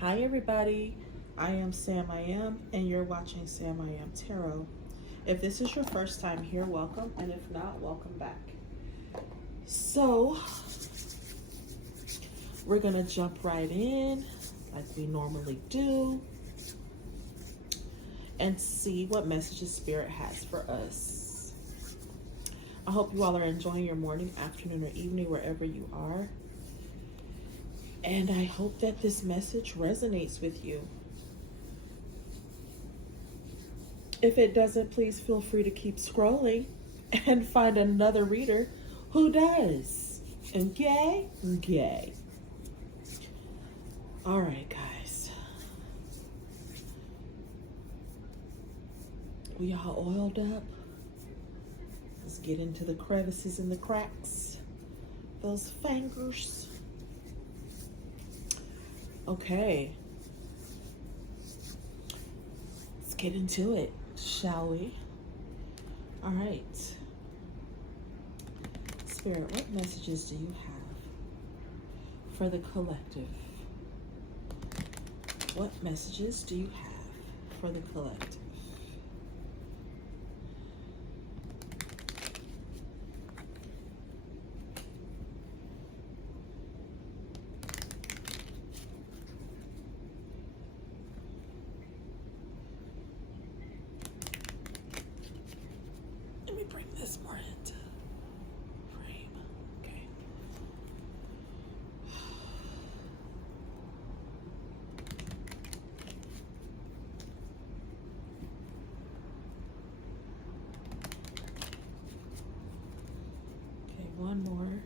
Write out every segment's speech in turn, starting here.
Hi, everybody. I am Sam I Am, and you're watching Sam I Am Tarot. If this is your first time here, welcome, and if not, welcome back. So, we're going to jump right in, like we normally do, and see what messages Spirit has for us. I hope you all are enjoying your morning, afternoon, or evening, wherever you are. And I hope that this message resonates with you. If it doesn't, please feel free to keep scrolling and find another reader who does. Okay? Okay. All right, guys. We all oiled up. Let's get into the crevices and the cracks. Those fingers. Okay. Let's get into it, shall we? All right. Spirit, what messages do you have for the collective? What messages do you have for the collective? Let me bring this more into frame. Okay. Okay, one more.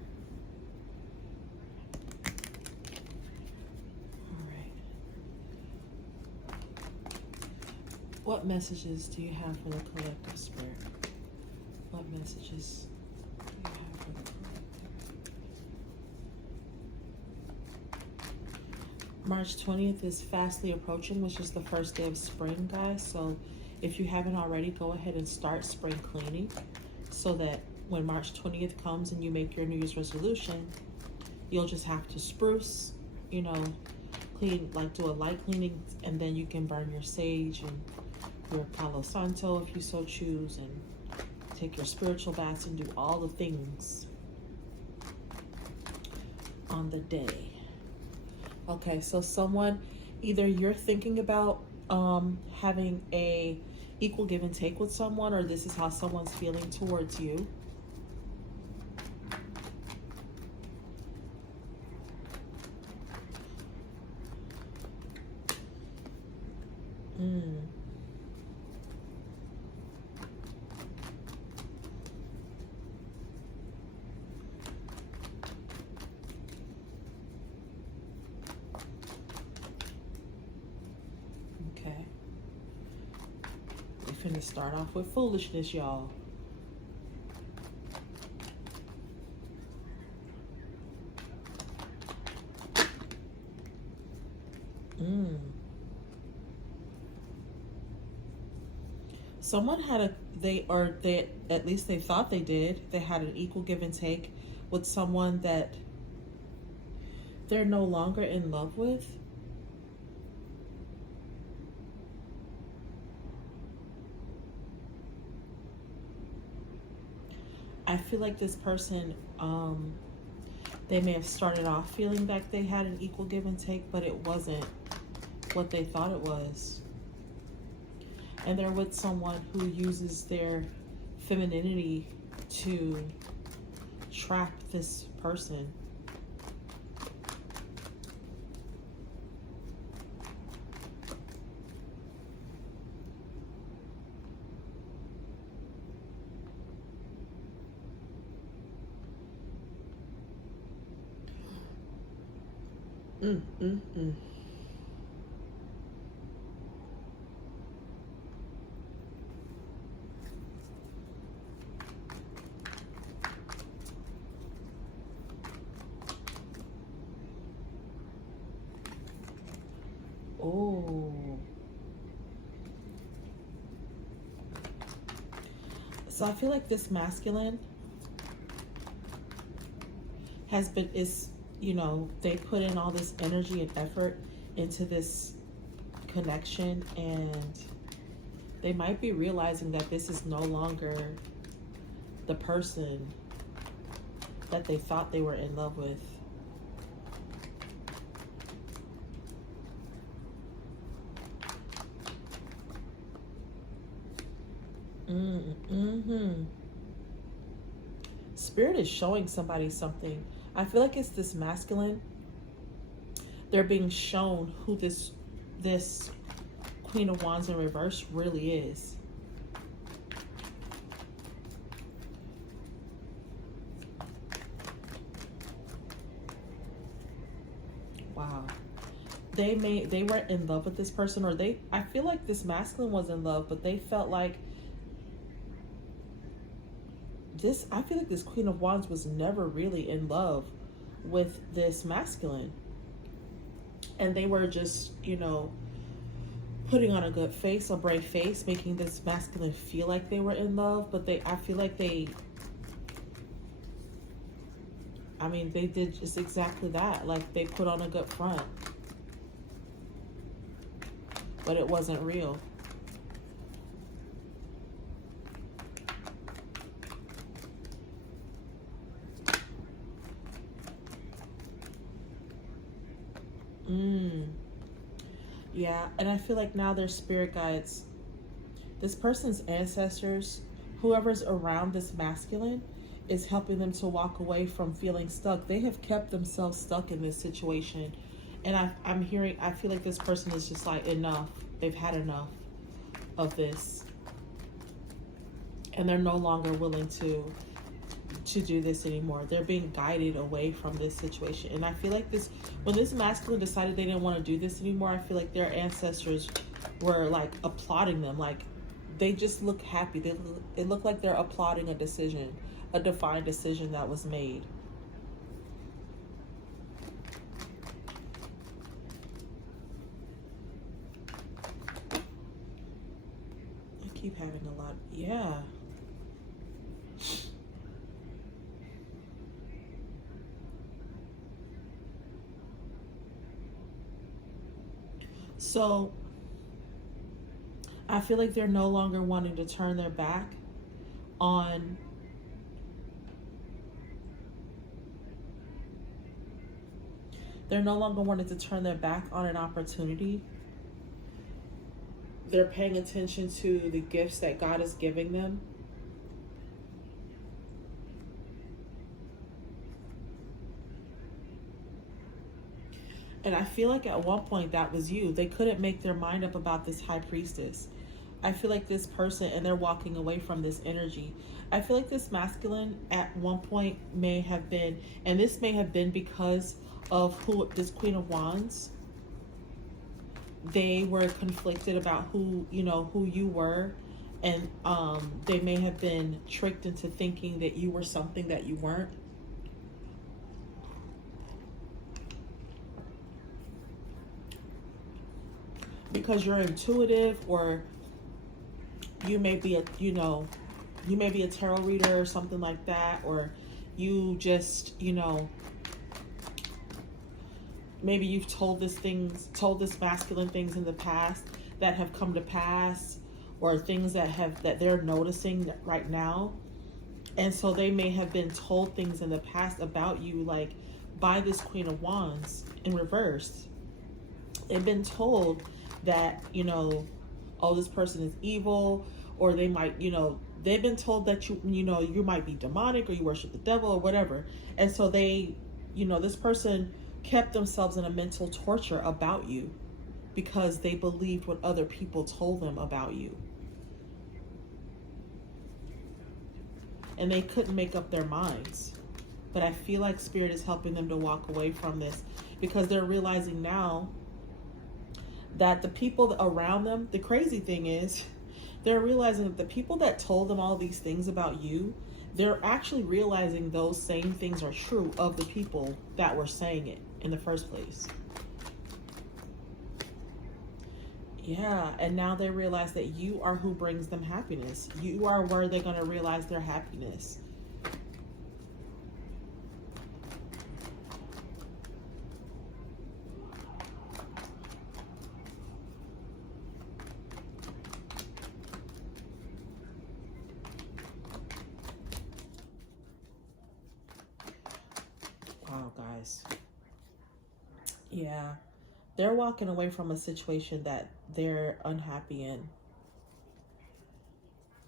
All right. What messages do you have for the collective, Spirit? What messages do you have for the collective? March 20th is fastly approaching, which is the first day of spring, guys. So if you haven't already, go ahead and start spring cleaning so that when March 20th comes and you make your New Year's resolution, you'll just have to spruce, clean, like do a light cleaning, and then you can burn your sage and your Palo Santo if you so choose, and take your spiritual baths and do all the things on the day. Okay, so someone, either you're thinking about having a equal give and take with someone, or this is how someone's feeling towards you. Okay. We're finna start off with foolishness, y'all. Someone had they at least they thought they did. They had an equal give and take with someone that they're no longer in love with. I feel like this person, they may have started off feeling like they had an equal give and take, but it wasn't what they thought it was. And they're with someone who uses their femininity to trap this person. Oh. So I feel like this masculine has been, they put in all this energy and effort into this connection, and they might be realizing that this is no longer the person that they thought they were in love with. Spirit is showing somebody something. I feel like it's this masculine. They're being shown who this Queen of Wands in reverse really is. Wow. They were in love with this person, or I feel like this masculine was in love, but they felt like I feel like this Queen of Wands was never really in love with this masculine. And they were just, putting on a good face, a brave face, making this masculine feel like they were in love. But I feel like they did just exactly that. Like, they put on a good front. But it wasn't real. Yeah, and I feel like now their spirit guides, this person's ancestors, whoever's around this masculine, is helping them to walk away from feeling stuck. They have kept themselves stuck in this situation. And I feel like this person is just like, enough. They've had enough of this. And they're no longer willing to do this anymore. They're being guided away from this situation. And I feel like when this masculine decided they didn't want to do this anymore, I feel like their ancestors were like applauding them. Like, they just look happy. It looked like they're applauding a decision, a defined decision that was made. I keep having a lot. Yeah. So I feel like they're no longer wanting to turn their back on an opportunity. They're paying attention to the gifts that God is giving them. And I feel like at one point that was you. They couldn't make their mind up about this high priestess. I feel like this person, and they're walking away from this energy. I feel like this masculine at one point may have been, and this may have been because of this Queen of Wands. They were conflicted about who you were. And they may have been tricked into thinking that you were something that you weren't. Because you're intuitive, or you may be a tarot reader or something like that, or you just, maybe you've told this masculine things in the past that have come to pass, or things that they're noticing right now. And so they may have been told things in the past about you, like by this Queen of Wands in reverse. They've been told that, oh, this person is evil, or they might, they've been told that you might be demonic, or you worship the devil, or whatever. And so they, this person kept themselves in a mental torture about you because they believed what other people told them about you. And they couldn't make up their minds. But I feel like Spirit is helping them to walk away from this, because they're realizing now that the people around them, the crazy thing is, they're realizing that the people that told them all these things about you, they're actually realizing those same things are true of the people that were saying it in the first place. Yeah, and now they realize that you are who brings them happiness. You are where they're going to realize their happiness. Yeah. They're walking away from a situation that they're unhappy in.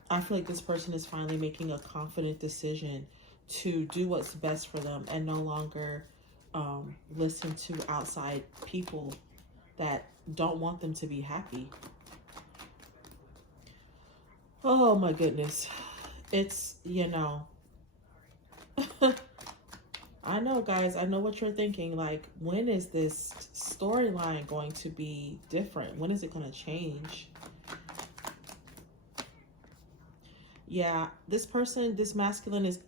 I feel like this person is finally making a confident decision to do what's best for them and no longer listen to outside people that don't want them to be happy. Oh my goodness. It's, I know, guys, I know what you're thinking. Like, when is this storyline going to be different? When is it going to change? Yeah, this person, this masculine is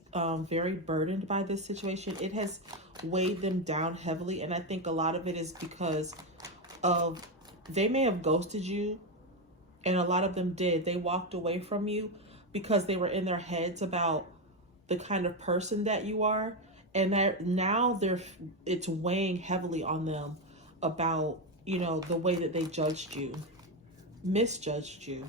very burdened by this situation. It has weighed them down heavily. And I think a lot of it is because of, they may have ghosted you. And a lot of them did. They walked away from you because they were in their heads about the kind of person that you are. And that now it's weighing heavily on them about, the way that they judged you, misjudged you.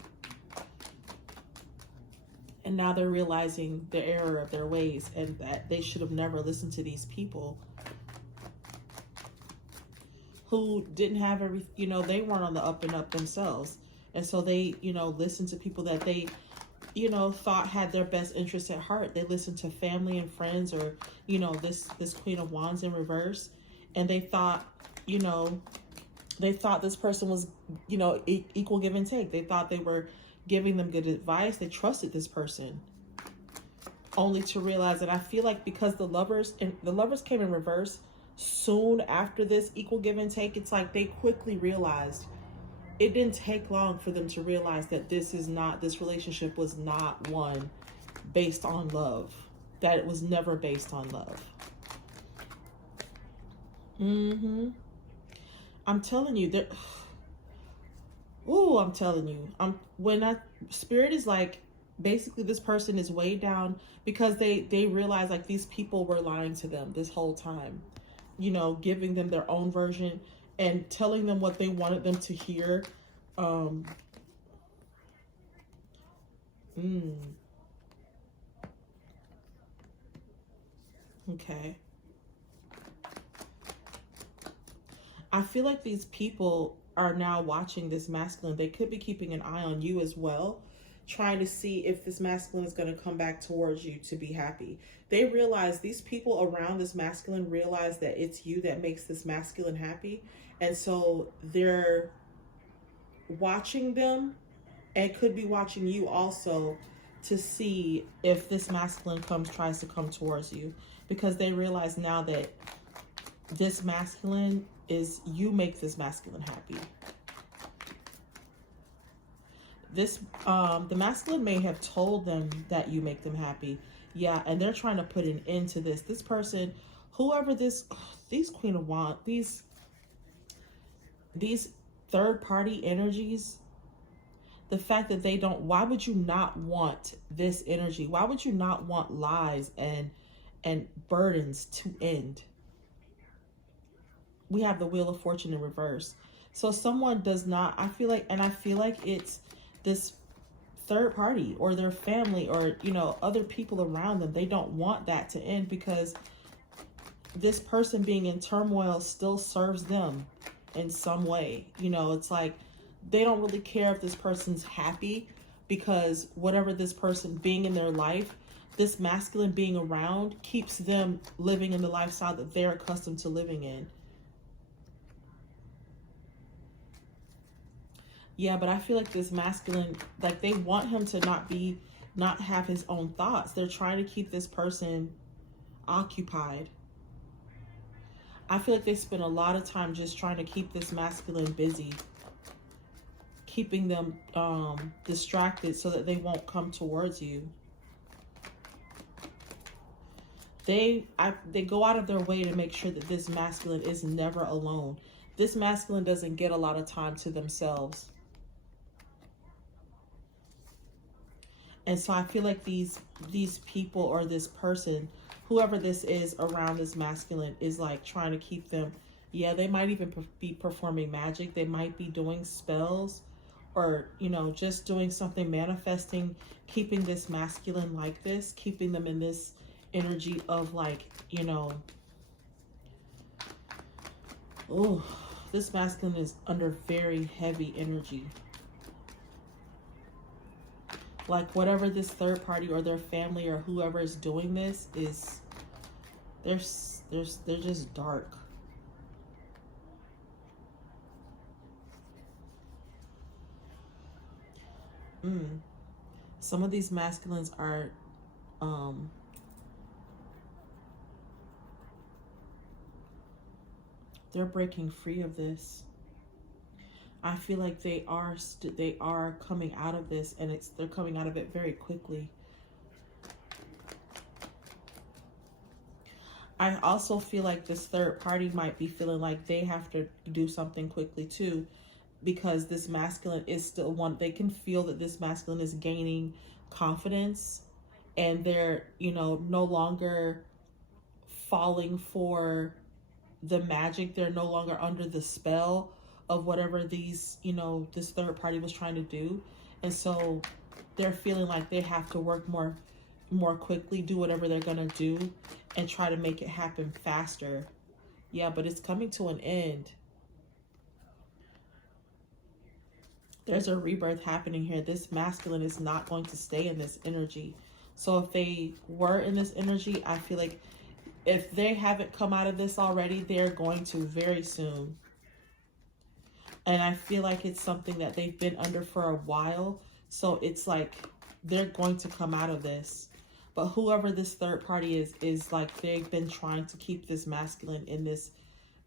And now they're realizing the error of their ways and that they should have never listened to these people who didn't have they weren't on the up and up themselves. And so they, listened to people that they, thought had their best interests at heart. They listened to family and friends, or, this Queen of Wands in reverse. And they thought, this person was, equal give and take. They thought they were giving them good advice. They trusted this person, only to realize that I feel like because the lovers came in reverse soon after this equal give and take, it's like they quickly realized. It didn't take long for them to realize that this relationship was not one based on love. That it was never based on love. I'm telling you that. I'm telling you. Spirit is like, basically this person is weighed down because they realize like these people were lying to them this whole time. Giving them their own version and telling them what they wanted them to hear. Okay. I feel like these people are now watching this masculine. They could be keeping an eye on you as well, trying to see if this masculine is going to come back towards you to be happy. They realize, these people around this masculine realize that it's you that makes this masculine happy. And so they're watching them and could be watching you also to see if this masculine tries to come towards you, because they realize now that this masculine is, you make this masculine happy. The masculine may have told them that you make them happy. Yeah, and they're trying to put an end to this. This person, whoever these Queen of Wands, these third party energies, the fact that they don't, why would you not want this energy? Why would you not want lies and burdens to end? We have the Wheel of Fortune in reverse. So someone does not, I feel like it's this third party or their family or, other people around them. They don't want that to end because this person being in turmoil still serves them in some way. It's like they don't really care if this person's happy, because whatever this person being in their life, this masculine being around keeps them living in the lifestyle that they're accustomed to living in. Yeah, but I feel like this masculine, like they want him to not have his own thoughts. They're trying to keep this person occupied. I feel like they spend a lot of time just trying to keep this masculine busy, keeping them distracted so that they won't come towards you. They go out of their way to make sure that this masculine is never alone. This masculine doesn't get a lot of time to themselves. And so I feel like these people or this person, whoever this is around this masculine, is like trying to keep them. Yeah, they might even be performing magic. They might be doing spells or, just doing something, manifesting, keeping this masculine like this, keeping them in this energy of like, Oh, this masculine is under very heavy energy. Like whatever this third party or their family or whoever is doing this is, they're just dark. Some of these masculines are they're breaking free of this. I feel like they are coming out of this, and they're coming out of it very quickly. I also feel like this third party might be feeling like they have to do something quickly too, because this masculine is still one. They can feel that this masculine is gaining confidence, and they're, you know, no longer falling for the magic. They're no longer under the spell of whatever these, you know, this third party was trying to do. And so they're feeling like they have to work more quickly, do whatever they're gonna do, and try to make it happen faster. Yeah, but it's coming to an end. There's a rebirth happening here. This masculine is not going to stay in this energy. So if they were in this energy, I feel like if they haven't come out of this already, they're going to very soon. And I feel like it's something that they've been under for a while. So it's like they're going to come out of this. But whoever this third party is like they've been trying to keep this masculine in this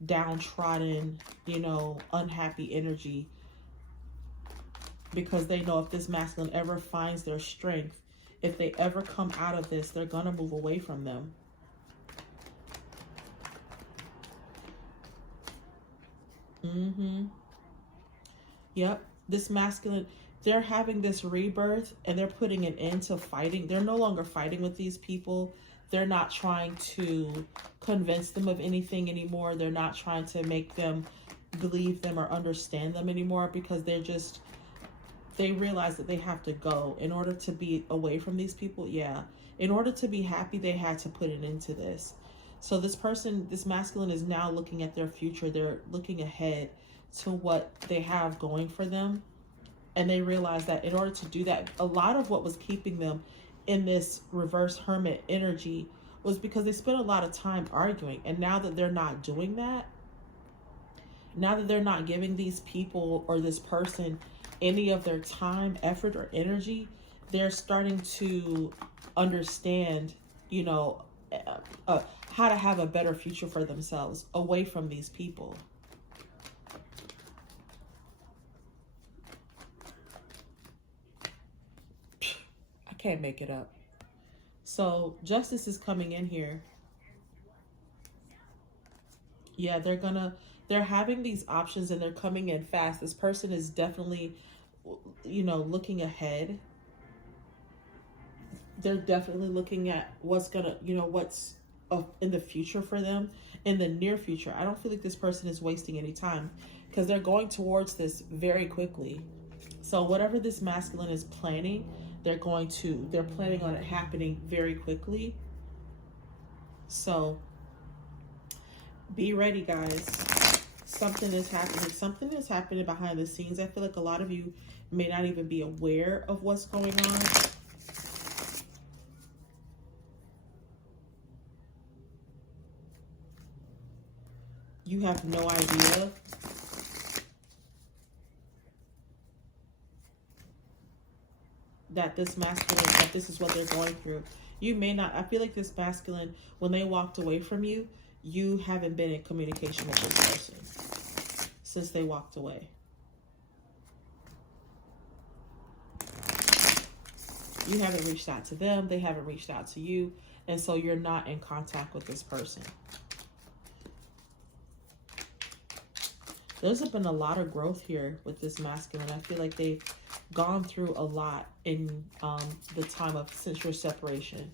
downtrodden, you know, unhappy energy. Because they know if this masculine ever finds their strength, if they ever come out of this, they're going to move away from them. Yep. This masculine, they're having this rebirth and they're putting an end to fighting. They're no longer fighting with these people. They're not trying to convince them of anything anymore. They're not trying to make them believe them or understand them anymore, because they realize that they have to go in order to be away from these people. Yeah. In order to be happy, they had to put an end to this. So this person, this masculine, is now looking at their future. They're looking ahead to what they have going for them. And they realize that in order to do that, a lot of what was keeping them in this reverse hermit energy was because they spent a lot of time arguing. And now that they're not doing that, now that they're not giving these people or this person any of their time, effort, or energy, they're starting to understand, you know, how to have a better future for themselves away from these people. I can't make it up. So justice is coming in here. Yeah, they're having these options and they're coming in fast. This person is definitely, you know, looking ahead. They're definitely looking at what's gonna, you know, what's in the future for them, in the near future. I don't feel like this person is wasting any time, because they're going towards this very quickly. So whatever this masculine is planning, they're planning on it happening very quickly. So be ready, guys. Something is happening. Something is happening behind the scenes. I feel like a lot of you may not even be aware of what's going on. You have no idea. That this masculine, that this is what they're going through. You may not, I feel like this masculine, when they walked away from you, you haven't been in communication with this person since they walked away. You haven't reached out to them. They haven't reached out to you. And so you're not in contact with this person. There's been a lot of growth here with this masculine. I feel like they've gone through a lot in the time of since your separation.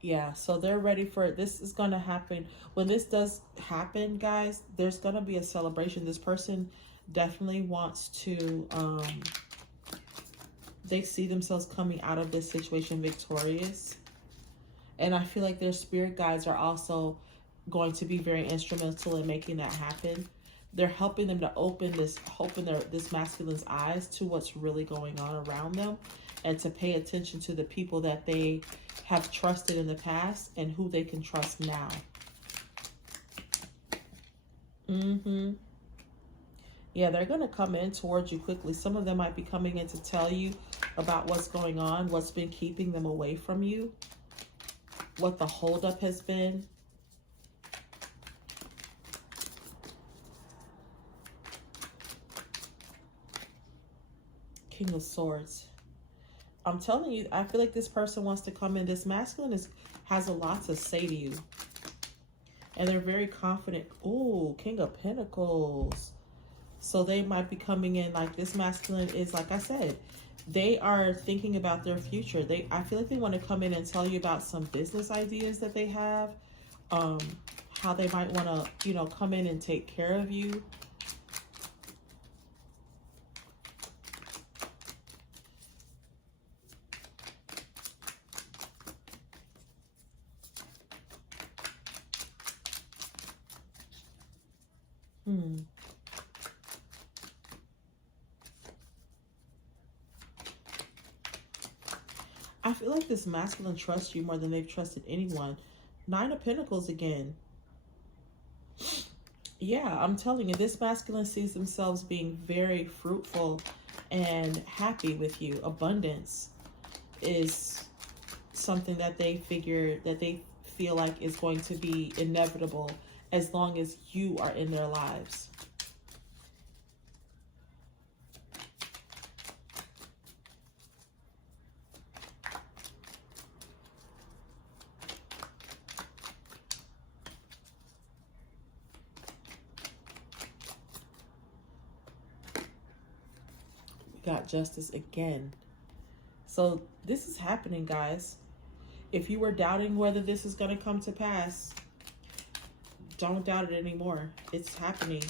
Yeah, so they're ready for it. This is going to happen. When this does happened, guys, there's going to be a celebration. This person definitely wants to, they see themselves coming out of this situation victorious. And I feel like their spirit guides are also going to be very instrumental in making that happen. They're helping them to open this masculine's eyes to what's really going on around them, and to pay attention to the people that they have trusted in the past and who they can trust now. Yeah, they're going to come in towards you quickly. Some of them might be coming in to tell you about what's going on, what's been keeping them away from you, what the holdup has been. King of Swords. I'm telling you, I feel like this person wants to come in. This masculine has a lot to say to you. And they're very confident. Ooh, King of Pentacles. So they might be coming in like this masculine is, like I said, they are thinking about their future. I feel like they want to come in and tell you about some business ideas that they have. How they might want to, you know, come in and take care of you. I feel like this masculine trusts you more than they've trusted anyone. 9 of Pentacles again. Yeah, I'm telling you, this masculine sees themselves being very fruitful and happy with you. Abundance is something that they feel like is going to be inevitable as long as you are in their lives. Got Justice again. So this is happening, guys. If you were doubting whether this is going to come to pass, don't doubt it anymore. It's happening.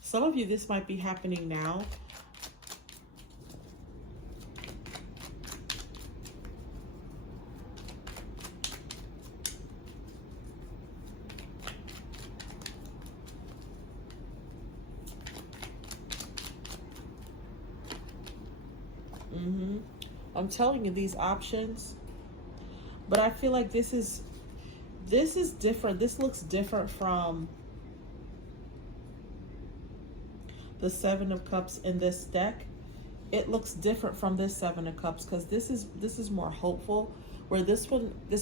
Some of you, this might be happening now. I'm telling you these options, but I feel like this is different. This looks different from the 7 of Cups in this deck. It looks different from this 7 of Cups because this is more hopeful, where this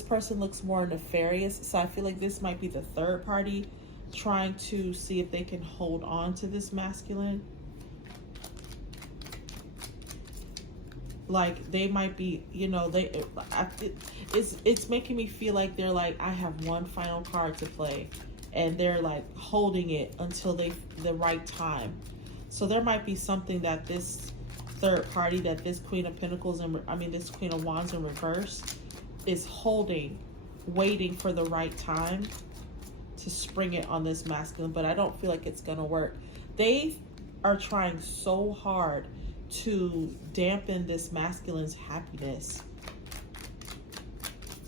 person looks more nefarious. So I feel like this might be the third party trying to see if they can hold on to this masculine. Like they might be, you know, it's making me feel like they're like, I have one final card to play, and they're like holding it until the right time. So there might be something that this third party, that this Queen of Pentacles and this Queen of Wands in reverse is holding, waiting for the right time to spring it on this masculine. But I don't feel like it's gonna work. They are trying so hard to dampen this masculine's happiness.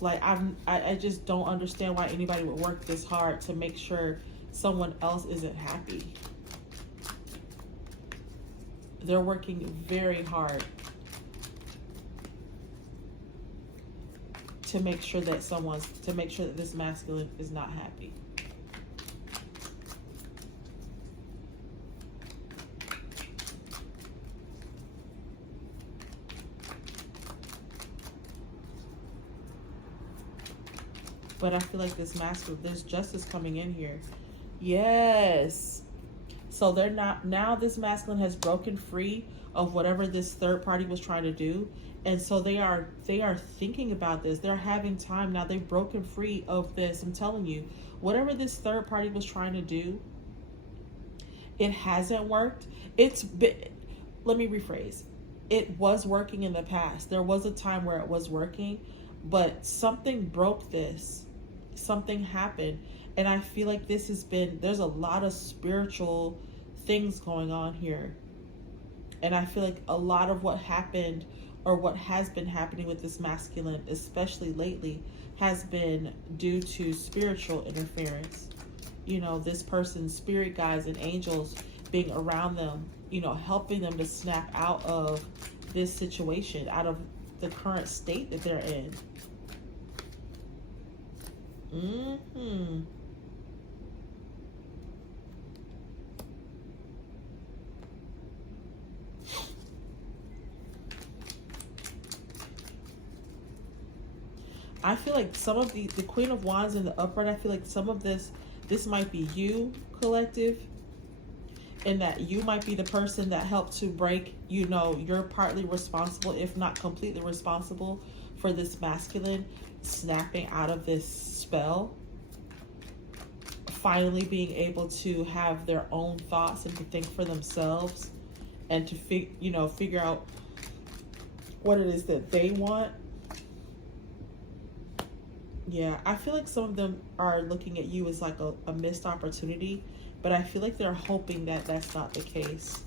Like I just don't understand why anybody would work this hard to make sure someone else isn't happy. They're working very hard to make sure that this masculine is not happy. But I feel like this masculine, there's justice coming in here. Yes. So they're not, now this masculine has broken free of whatever this third party was trying to do. And so they are thinking about this. They're having time now. They've broken free of this. I'm telling you, whatever this third party was trying to do, it hasn't worked. Let me rephrase. It was working in the past. There was a time where it was working, but something broke this. Something happened, And I feel like there's a lot of spiritual things going on here. And I feel like a lot of what happened, or what has been happening with this masculine, especially lately, has been due to spiritual interference. This person's spirit guides and angels being around them, helping them to snap out of this situation, out of the current state that they're in. I feel like some of the Queen of Wands in the upright, I feel like some of this might be you, collective, and that you might be the person that helped to break, you're partly responsible, if not completely responsible, for this masculine snapping out of this spell, finally being able to have their own thoughts and to think for themselves, and to figure out what it is that they want. Yeah, I feel like some of them are looking at you as like a missed opportunity, but I feel like they're hoping that that's not the case.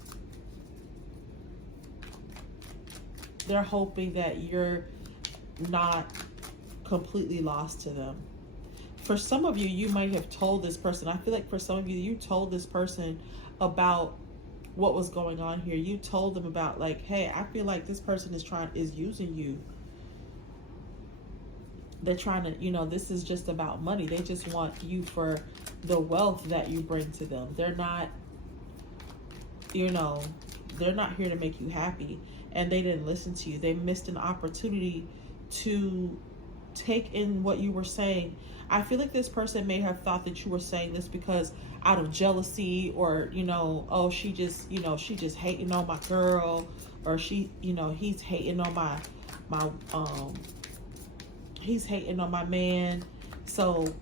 They're hoping that you're not completely lost to them. For some of you, you might have told this person. I feel like for some of you, you told this person about what was going on here. You told them about, like, hey, I feel like this person is using you. They're trying to, this is just about money. They just want you for the wealth that you bring to them. They're not, they're not here to make you happy. And they didn't listen to you. They missed an opportunity to take in what you were saying. I feel like this person may have thought that you were saying this because out of jealousy, or, oh, she just hating on my girl, or he's hating on he's hating on my man. So,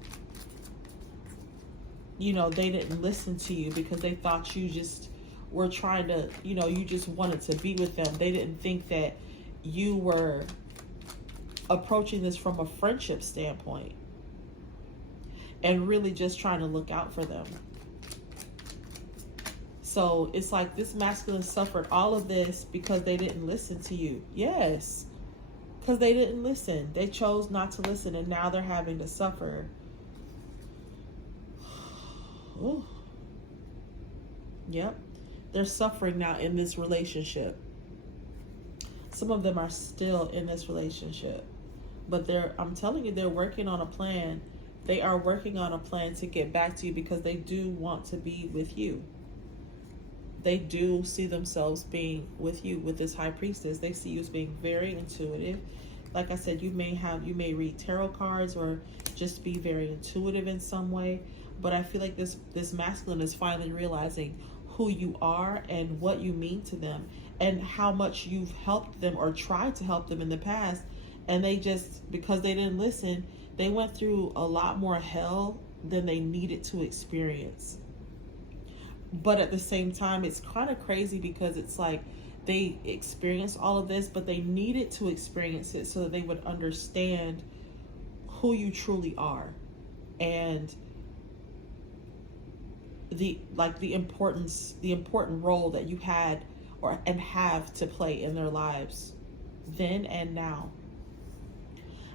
they didn't listen to you because they thought you just were trying to, you just wanted to be with them. They didn't think that you were approaching this from a friendship standpoint and really just trying to look out for them. So it's like this masculine suffered all of this because they didn't listen to you. Yes. Because they didn't listen. They chose not to listen, and now they're having to suffer. Ooh. Yep. They're suffering now in this relationship. Some of them are still in this relationship. But I'm telling you, they're working on a plan. They are working on a plan to get back to you because they do want to be with you. They do see themselves being with you, with this high priestess. They see you as being very intuitive. Like I said, you may read tarot cards or just be very intuitive in some way. But I feel like this masculine is finally realizing who you are and what you mean to them and how much you've helped them or tried to help them in the past. And they just, because they didn't listen, they went through a lot more hell than they needed to experience. But at the same time, it's kind of crazy because it's like they experienced all of this, but they needed to experience it so that they would understand who you truly are and the important role that you had and have to play in their lives then and now.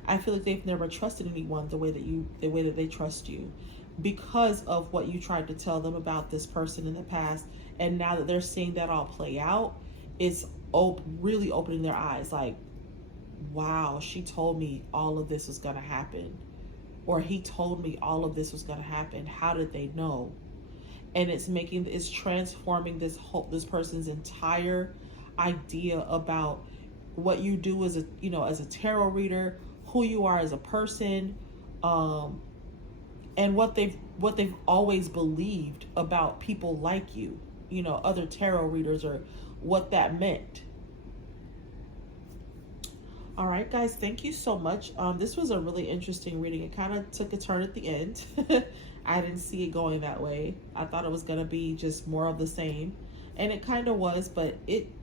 I feel like they've never trusted anyone the way that they trust you, because of what you tried to tell them about this person in the past. And now that they're seeing that all play out, it's really opening their eyes. Like, wow, she told me all of this was going to happen. Or he told me all of this was going to happen. How did they know? And it's transforming this person's entire idea about what you do as a tarot reader, who you are as a person, and what they've always believed about people like you, other tarot readers, or what that meant. All right, guys, thank you so much. This was a really interesting reading. It kind of took a turn at the end. I didn't see it going that way. I thought it was going to be just more of the same, and it kind of was, but it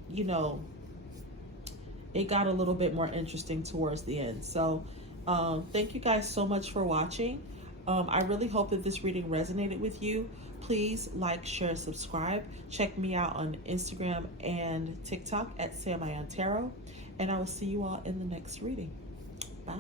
got a little bit more interesting towards the end. So thank you guys so much for watching. I really hope that this reading resonated with you. Please like, share, subscribe. Check me out on Instagram and TikTok at Sam Ion Tarot. And I will see you all in the next reading. Bye.